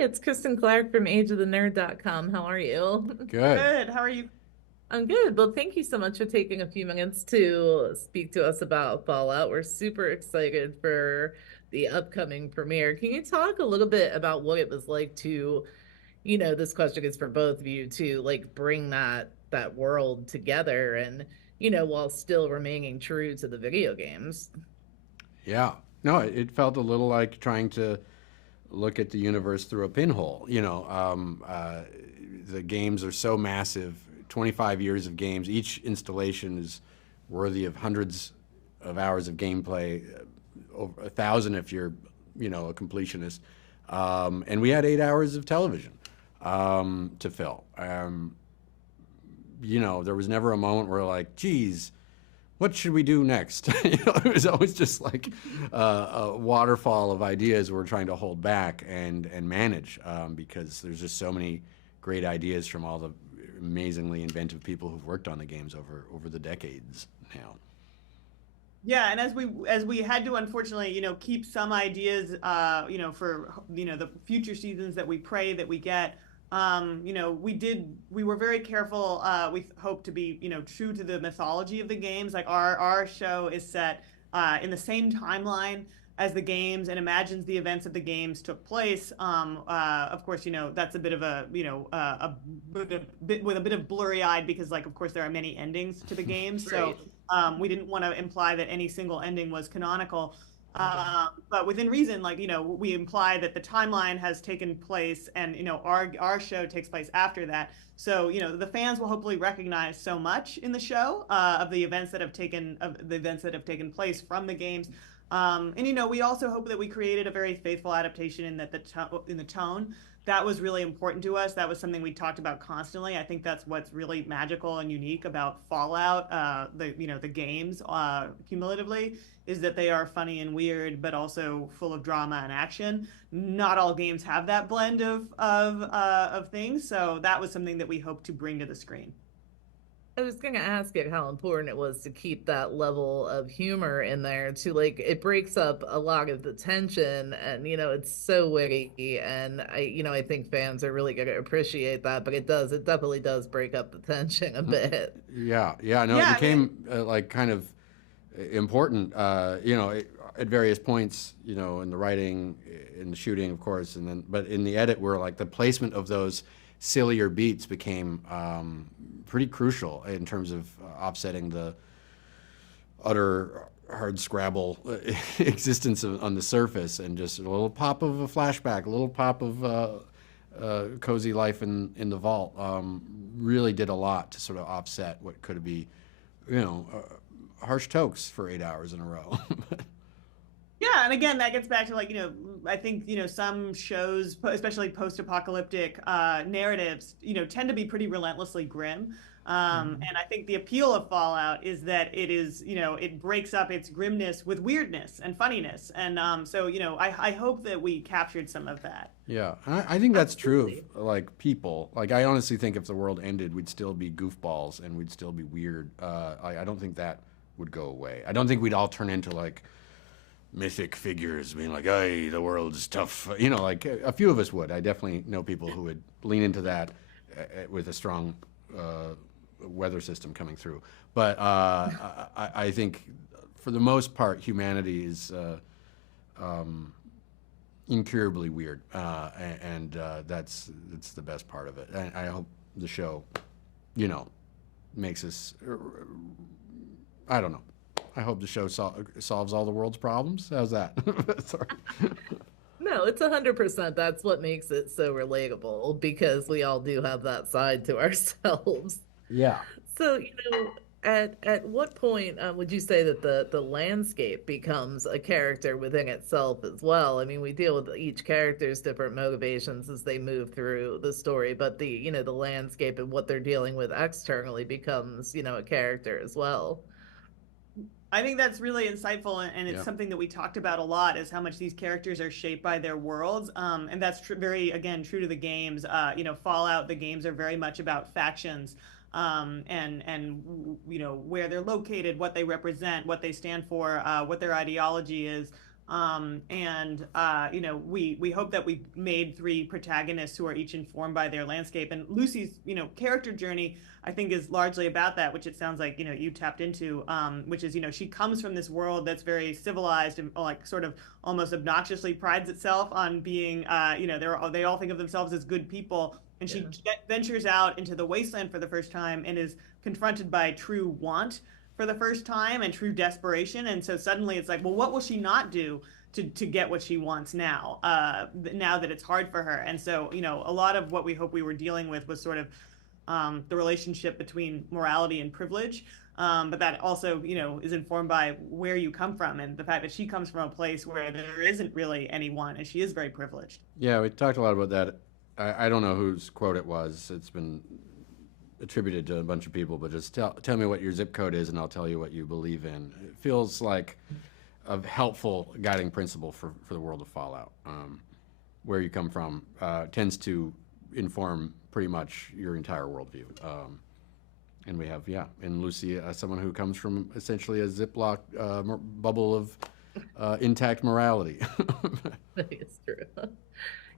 It's Kristen Clark from ageofthenerd.com. How are you? Good. Good. How are you? I'm good. Well, thank you so much for taking a few minutes to speak to us about Fallout. We're super excited for the upcoming premiere. Can you talk a little bit about what it was like to, this question is for both of you to like bring that world together and, while still remaining true to the video games? Yeah. No, it felt a little like trying to look at the universe through a pinhole. The games are so massive. 25 years of games. Each installation is worthy of hundreds of hours of gameplay, over 1,000 if you're, a completionist. And we had 8 hours of television to fill. There was never a moment where like, geez, what should we do next? It was always just like a waterfall of ideas we're trying to hold back and manage because there's just so many great ideas from all the amazingly inventive people who've worked on the games over the decades now. Yeah, and as we had to unfortunately, keep some ideas, for the future seasons that we pray that we get. We were very careful. We hope to be, true to the mythology of the games. Like our show is set in the same timeline as the games and imagines the events of the games took place. Of course, that's a bit of a, bit with a bit of blurry eyed because, like, of course, there are many endings to the games. So Right. we didn't want to imply that any single ending was canonical. But within reason, like, we imply that the timeline has taken place and, our show takes place after that. So, the fans will hopefully recognize so much in the show of the events that have taken place from the games. And we also hope that we created a very faithful adaptation in that in the tone that was really important to us. That was something we talked about constantly. I think that's what's really magical and unique about Fallout, the games cumulatively, is that they are funny and weird, but also full of drama and action. Not all games have that blend of things, so that was something that we hope to bring to the screen. I was going to ask it how important it was to keep that level of humor in there to like it breaks up a lot of the tension and it's so witty and I think fans are really going to appreciate that, but it definitely does break up the tension a bit. Yeah, yeah, no, it Yeah, I mean, became like kind of important, at various points, in the writing, in the shooting, of course, and then, but in the edit, where like the placement of those sillier beats became pretty crucial in terms of offsetting the utter hard scrabble existence on the surface, and just a little pop of a flashback, a little pop of cozy life in the vault. Really did a lot to sort of offset what could be, harsh tokes for 8 hours in a row. yeah, and again, that gets back to, like, I think, some shows, especially post-apocalyptic narratives, tend to be pretty relentlessly grim. And I think the appeal of Fallout is that it is, it breaks up its grimness with weirdness and funniness. And so, I hope that we captured some of that. Yeah, I think that's true Absolutely. of like people. Like I honestly think if the world ended, we'd still be goofballs and we'd still be weird. I don't think that would go away. I don't think we'd all turn into like mythic figures, being like, "Hey, the world's tough." Like a few of us would. I definitely know people who would lean into that with a strong weather system coming through. But I think for the most part, humanity is incurably weird, and that's the best part of it. I hope the show, you know, makes us. I don't know. I hope the show solves all the world's problems. How's that? Sorry. No, it's 100%. That's what makes it so relatable because we all do have that side to ourselves. Yeah. So, at what point would you say that the landscape becomes a character within itself as well? I mean, we deal with each character's different motivations as they move through the story, but the landscape and what they're dealing with externally becomes, a character as well. I think that's really insightful, and it's Yeah. something that we talked about a lot is how much these characters are shaped by their worlds. And that's very, again, true to the games. Fallout, the games are very much about factions, and where they're located, what they represent, what they stand for, what their ideology is. You know, we hope that we made three protagonists who are each informed by their landscape. And Lucy's, you know, character journey, I think, is largely about that, which it sounds like, you know, you tapped into, which is, you know, she comes from this world that's very civilized and like sort of almost obnoxiously prides itself on being, you know, they all think of themselves as good people. And she ventures out into the wasteland for the first time and is confronted by true want for the first time and true desperation. And so suddenly it's like, well, what will she not do to get what she wants now, now that it's hard for her? And so, you know, a lot of what we hope we were dealing with was sort of the relationship between morality and privilege. But that also, you know, is informed by where you come from and the fact that she comes from a place where there isn't really anyone and she is very privileged. Yeah, we talked a lot about that. I don't know whose quote it was. It's been attributed to a bunch of people, but just tell me what your zip code is and I'll tell you what you believe in. It feels like a helpful guiding principle for the world of Fallout. Where you come from tends to inform pretty much your entire worldview. And we have, in Lucy, someone who comes from essentially a Ziploc bubble of intact morality. That is true.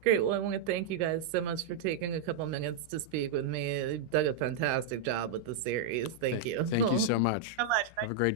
Great. Well, I want to thank you guys so much for taking a couple minutes to speak with me. You've done a fantastic job with the series. Thank you. Thank you so much. So much. Have a great day.